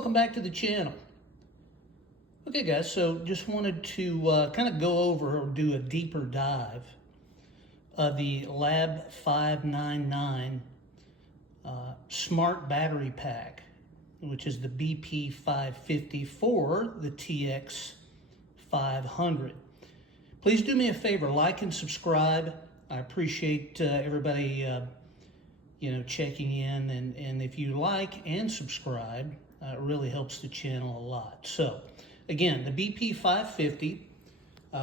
Welcome back to the channel. Okay guys, so just wanted to kind of go over or do a deeper dive of the Lab599 smart battery pack, which is the BP-550 for the TX-500. Please do me a favor, like and subscribe. I appreciate everybody checking in, and if you like and subscribe, it really helps the channel a lot. So again, the BP-550,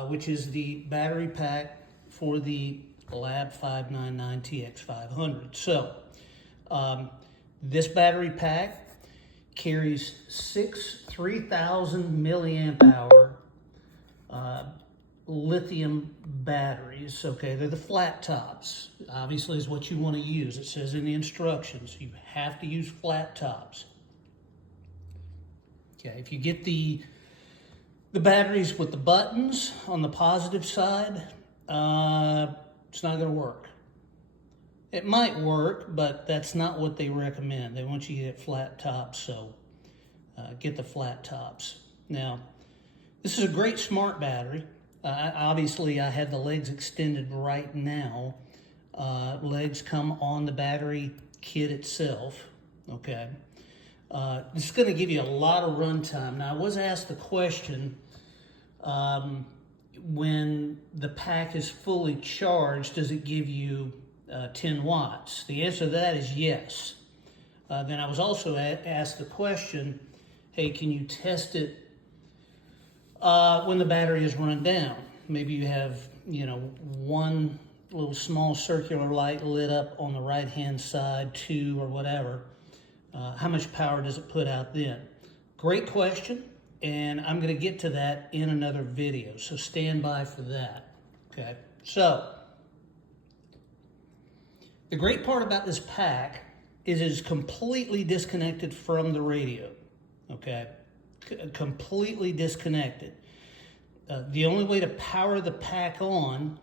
which is the battery pack for the Lab599 TX-500. So this battery pack carries 6 3,000 milliamp hour lithium batteries. Okay, they're the flat tops. Obviously is what you want to use. It says in the instructions you have to use flat tops. Okay, if you get the batteries with the buttons on the positive side, it's not going to work. It might work, but that's not what they recommend. They want you to get flat tops, so get the flat tops. Now, this is a great smart battery. Obviously, I have the legs extended right now. Legs come on the battery kit itself, okay? This is going to give you a lot of runtime. Now, I was asked the question, when the pack is fully charged, does it give you 10 watts? The answer to that is yes. Then I was also asked the question, hey, can you test it when the battery is run down? Maybe you have, one little small circular light lit up on the right-hand side, 2 or whatever. How much power does it put out then? Great question, and I'm going to get to that in another video, so stand by for that. Okay, so the great part about this pack is it is completely disconnected from the radio. Okay, completely disconnected. The only way to power the pack on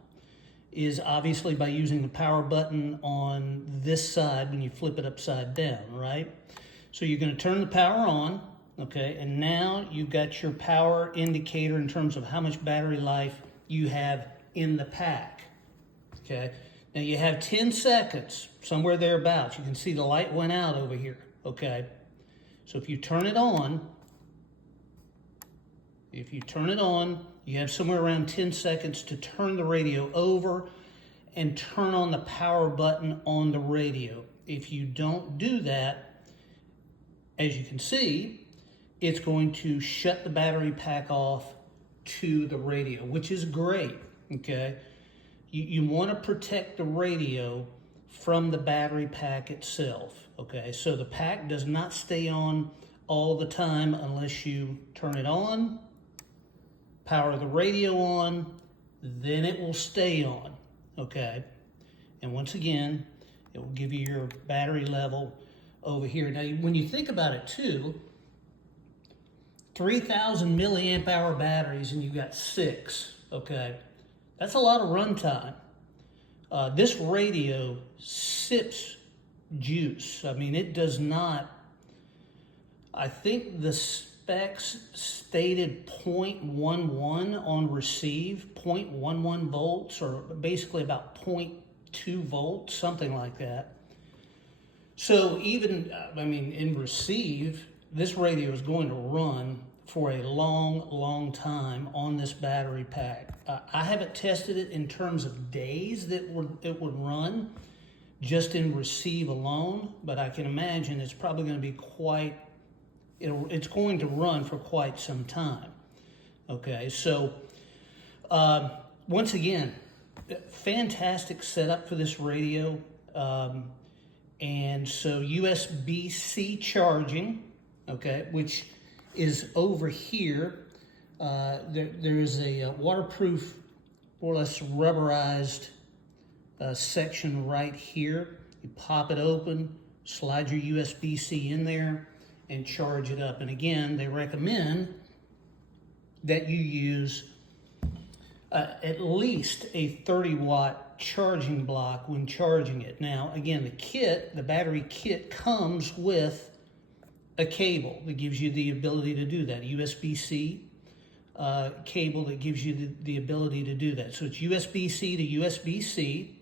is obviously by using the power button on this side when you flip it upside down, right? So you're going to turn the power on, okay, and now you've got your power indicator in terms of how much battery life you have in the pack, okay? Now you have 10 seconds, somewhere thereabouts. You can see the light went out over here, okay? So if you turn it on, you have somewhere around 10 seconds to turn the radio over and turn on the power button on the radio. If you don't do that, as you can see, it's going to shut the battery pack off to the radio, which is great, okay? You want to protect the radio from the battery pack itself, okay? So the pack does not stay on all the time unless you turn it on, power the radio on, then it will stay on, okay? And once again, it will give you your battery level over here. Now, when you think about it too, 3,000 milliamp hour batteries and you've got 6, okay? That's a lot of runtime. This radio sips juice. I mean, it does not, I think the specs stated 0.11 on receive, 0.11 volts, or basically about 0.2 volts, something like that. So even, in receive, this radio is going to run for a long, long time on this battery pack. I haven't tested it in terms of days that it would run just in receive alone, but I can imagine it's probably going to be it's going to run for quite some time. Okay, so once again, fantastic setup for this radio. And so USB-C charging, okay, which is over here. There is a waterproof, more or less rubberized section right here. You pop it open, slide your USB-C in there, and charge it up. And again, they recommend that you use at least a 30-watt charging block when charging it. Now, again, the battery kit comes with a cable that gives you the ability to do that, USB-C cable that gives you the ability to do that. So it's USB-C to USB-C,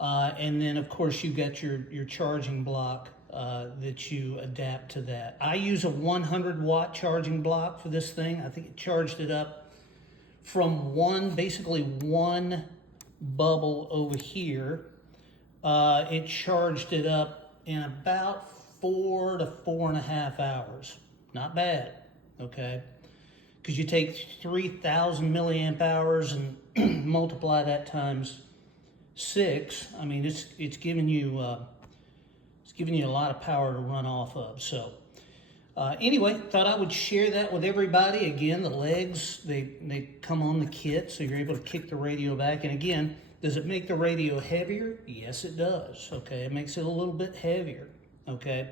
and then of course you've got your charging block that you adapt to that. I use a 100 watt charging block for this thing. I think it charged it up from basically one bubble over here. It charged it up in about 4 to 4.5 hours. Not bad, okay? Because you take 3,000 milliamp hours and multiply that times 6. I mean, it's giving you a lot of power to run off of. So anyway, thought I would share that with everybody. Again, the legs, they come on the kit, so you're able to kick the radio back. And again, does it make the radio heavier? Yes, it does. Okay, it makes it a little bit heavier. Okay,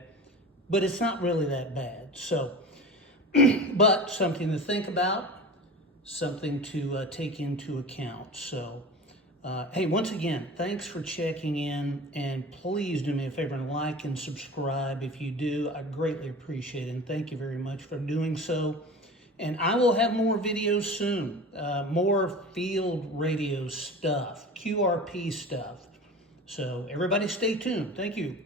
but it's not really that bad. So, but something to think about, something to take into account. So, hey, once again, thanks for checking in, and please do me a favor and like and subscribe. If you do, I greatly appreciate it, and thank you very much for doing so. And I will have more videos soon, more field radio stuff, QRP stuff. So everybody stay tuned. Thank you.